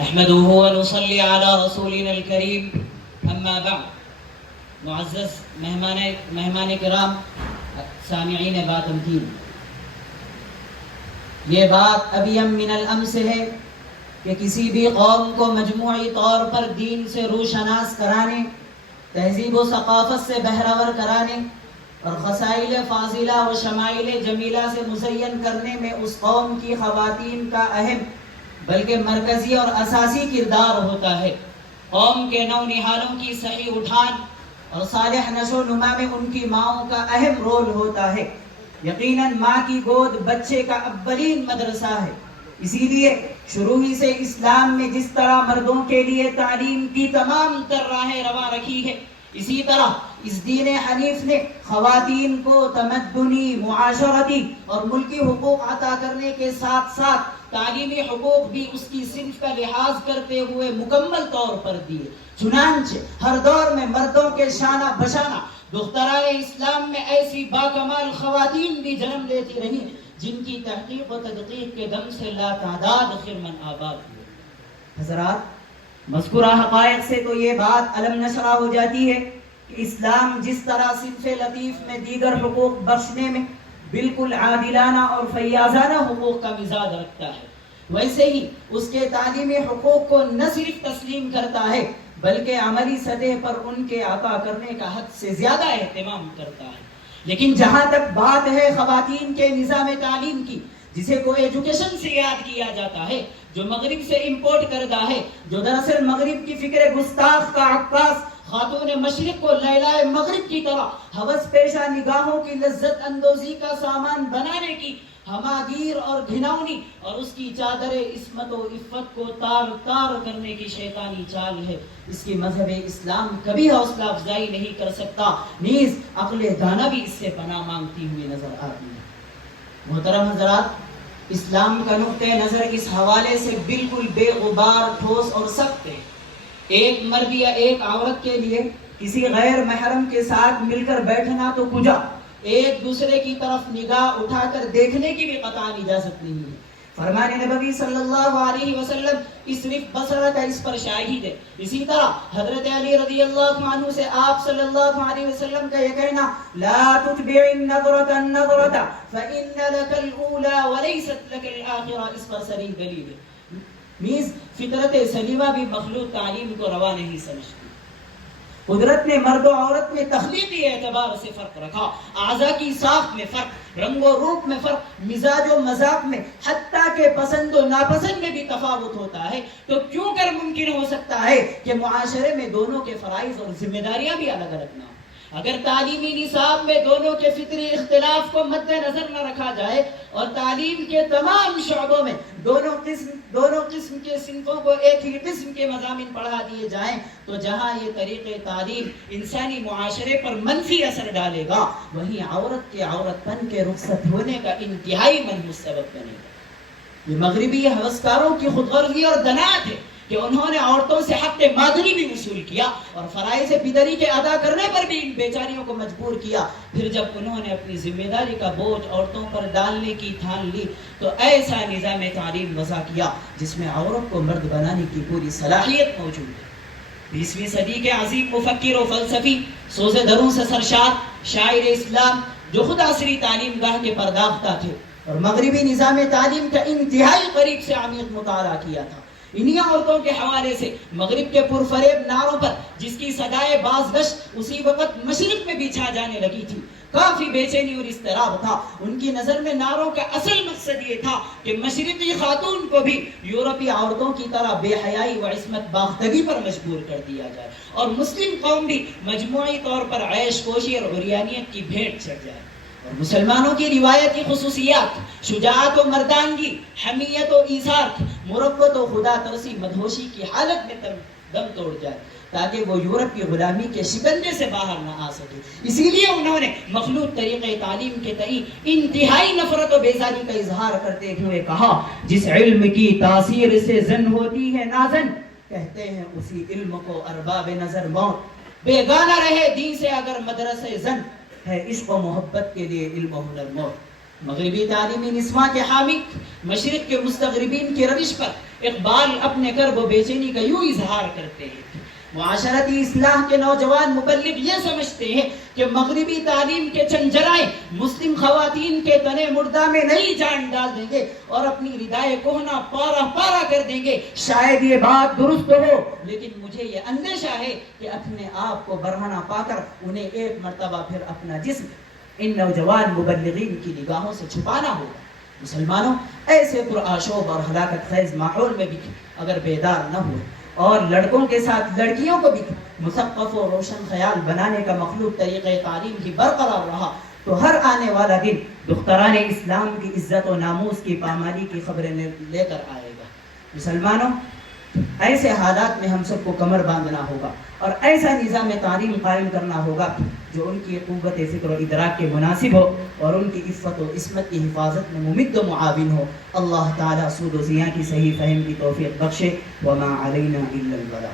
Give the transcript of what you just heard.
نحمده ونصلي على رسولنا الكريم اما بعد معزز مہمان کرام سامعین باتمکین، یہ بات ابھی من الامس ہے کہ کسی بھی قوم کو مجموعی طور پر دین سے روشناس کرانے، تہذیب و ثقافت سے بہرور کرانے اور خصائل فاضلہ و شمائل جمیلہ سے مزین کرنے میں اس قوم کی خواتین کا اہم بلکہ مرکزی اور اساسی کردار ہوتا ہے۔ قوم کے نونہالوں کی صحیح اٹھان اور صالح نشو و نما میں ان کی ماؤں کا اہم رول ہوتا ہے۔ یقیناً ماں کی گود بچے کا اولین مدرسہ ہے، اسی لیے شروع ہی سے اسلام میں جس طرح مردوں کے لیے تعلیم کی تمام تر راہیں رواں رکھی ہے، اسی طرح اس دین حنیف نے خواتین کو تمدنی، معاشرتی اور ملکی حقوق عطا کرنے کے ساتھ ساتھ تعلیمی حقوق بھی اس کی صنف کا لحاظ کرتے ہوئے مکمل طور پر دیے۔ چنانچہ ہر دور میں مردوں کے شانہ بشانہ دخترائے اسلام میں ایسی باکمال خواتین بھی جنم لیتی رہی جن کی تحقیق و تدقیق کے دم سے لا تعداد خرمن آباد ہوئے۔ حضرات، مذکورہ حقائق سے تو یہ بات علم نشرہ ہو جاتی ہے کہ اسلام جس طرح صنف لطیف میں دیگر حقوق بخشنے میں بالکل عادلانہ اور فیاضانہ حقوق کا مزاج رکھتا ہے، ویسے ہی اس کے تعلیمی حقوق کو نہ صرف تسلیم کرتا ہے بلکہ عملی سطح پر ان کے عطا کرنے کا حد سے زیادہ اہتمام کرتا ہے۔ لیکن جہاں تک بات ہے خواتین کے نظام تعلیم کی، جسے کو ایجوکیشن سے یاد کیا جاتا ہے، جو مغرب سے امپورٹ کردہ ہے، جو دراصل مغرب کی فکر گستاخ کا عکاس خاتون مشرق کو لیلہ مغرب کی طرح ہوس پیشہ نگاہوں کی لذت اندوزی کا سامان بنانے کی ہماگیر اور گھناؤنی اور اس کی چادر عصمت و عفت کو تار تار کرنے کی شیطانی چال ہے، اس کی مذہب اسلام کبھی حوصلہ افزائی نہیں کر سکتا، نیز عقل دانہ بھی اس سے پناہ مانگتی ہوئی نظر آتی ہے۔ محترم حضرات، اسلام کا نقطہ نظر اس حوالے سے بالکل بے غبار، ٹھوس اور سخت ہے۔ ایک مرد یا ایک عورت کے لیے کسی غیر محرم کے ساتھ مل کر بیٹھنا تو کجا، ایک دوسرے کی طرف نگاہ اٹھا کر دیکھنے کی بھی قطعاً اجازت نہیں ہے۔ فرمان نبوی صلی اللہ علیہ وسلم اس صرف بصرہ کا اس پر شاہد ہے۔ اسی طرح حضرت علی رضی اللہ عنہ سے آپ صلی اللہ علیہ وسلم کا یہ کہنا، لا تتبع النظرة النظرة فإن لك الأولى وليست لك الآخرة، اس پر صریح دلیل ہے۔ نیز فطرت سلیمہ بھی مخلوق تعلیم کو روا نہیں سمجھتی۔ قدرت نے مرد و عورت میں تخلیقی اعتبار سے فرق رکھا، اعضاء کی ساخت میں فرق، رنگ و روپ میں فرق، مزاج و مذاق میں، حتیٰ کہ پسند و ناپسند میں بھی تفاوت ہوتا ہے، تو کیوں کر ممکن ہو سکتا ہے کہ معاشرے میں دونوں کے فرائض اور ذمہ داریاں بھی الگ الگ نہ ہوں؟ اگر تعلیمی نصاب میں دونوں کے فطری اختلاف کو مد نظر نہ رکھا جائے اور تعلیم کے تمام شعبوں میں دونوں قسم کے صنفوں کو ایک ہی قسم کے مضامین پڑھا دیے جائیں، تو جہاں یہ طریقے تعلیم انسانی معاشرے پر منفی اثر ڈالے گا، وہیں عورت کے عورت پن کے رخصت ہونے کا انتہائی منحوس سبب بنے گا۔ یہ مغربی ہوسکاروں کی خود غرضی اور دنات ہے کہ انہوں نے عورتوں سے حق مادری بھی وصول کیا اور فرائض پدری کے ادا کرنے پر بھی ان بیچاریوں کو مجبور کیا۔ پھر جب انہوں نے اپنی ذمہ داری کا بوجھ عورتوں پر ڈالنے کی ٹھان لی تو ایسا نظام تعلیم وضع کیا جس میں عورت کو مرد بنانے کی پوری صلاحیت موجود ہے۔ 20ویں صدی کے عظیم مفکر و فلسفی، سوز دروں سے سرشار شاعر اسلام، جو خود عصری تعلیم گاہ کے پرداختہ تھے اور مغربی نظام تعلیم کا انتہائی قریب سے عمیق مطالعہ کیا تھا، انہی عورتوں کے حوالے سے مغرب کے پرفریب نعروں پر، جس کی صدائے بازگشت اسی وقت مشرق میں بھی چھا جانے لگی تھی، کافی بے چینی اور اضطراب تھا۔ ان کی نظر میں نعروں کا اصل مقصد یہ تھا کہ مشرقی خاتون کو بھی یورپی عورتوں کی طرح بے حیائی و عصمت باختگی پر مجبور کر دیا جائے اور مسلم قوم بھی مجموعی طور پر عیش کوشی اور عریانیت کی بھیٹ چڑھ جائے، اور مسلمانوں کی روایتی خصوصیات، شجاعت و مردانگی، حمیت و ایثار، مربت و خدا ترسی، مدہوشی کی حالت میں دم توڑ جائے تاکہ وہ یورپ کی غلامی کے شکنجے سے باہر نہ آ سکے۔ اسی لیے انہوں نے مخلوط طریقے تعلیم کے تئیں انتہائی نفرت و بیزاری کا اظہار کرتے ہوئے کہا، جس علم کی تاثیر سے زن ہوتی ہے نازن، کہتے ہیں اسی علم کو ارباب نظر موت، بیگانہ رہے دین سے اگر مدرسے زن، ہے عشق و محبت کے لیے علم و ہنر موت۔ مغربی تعلیمی نسواں کے حامی مشرق کے مستغربین کی روش پر اقبال اپنے کرب و بے چینی کا یوں اظہار کرتے ہیں. معاشرتی اصلاح کے نوجوان مبلغ یہ سمجھتے ہیں کہ مغربی تعلیم کے چند جرائم مسلم خواتین کے تنے مردہ میں نئی جان ڈال دیں گے اور اپنی ردائے کہنا پارا پارا کر دیں گے. شاید یہ بات درست ہو، لیکن مجھے یہ اندیشہ ہے کہ اپنے آپ کو برہنہ پا کر انہیں ایک مرتبہ پھر اپنا جسم ان نوجوان مبلغین کی نگاہوں سے چھپانا ہوگا. مسلمانوں، ایسے پرآشوب اور ہلاکت خیز ماحول میں بھی اگر بیدار نہ ہوئے اور لڑکوں کے ساتھ لڑکیوں کو بھی مثقف و روشن خیال بنانے کا مخلوق طریقہ تعلیم ہی برقرار رہا تو ہر آنے والا دن دختران اسلام کی عزت و ناموس کی پامالی کی خبریں لے کر آئے گا. مسلمانوں، ایسے حالات میں ہم سب کو کمر باندھنا ہوگا اور ایسا نظام تعلیم قائم کرنا ہوگا جو ان کی قوت فکر و ادراک کے مناسب ہو اور ان کی عفت و عصمت کی حفاظت میں ممد و معاون ہو. اللہ تعالیٰ سود و زیاں کی صحیح فہم کی توفیق بخشے. وما علینا الا البلاغ.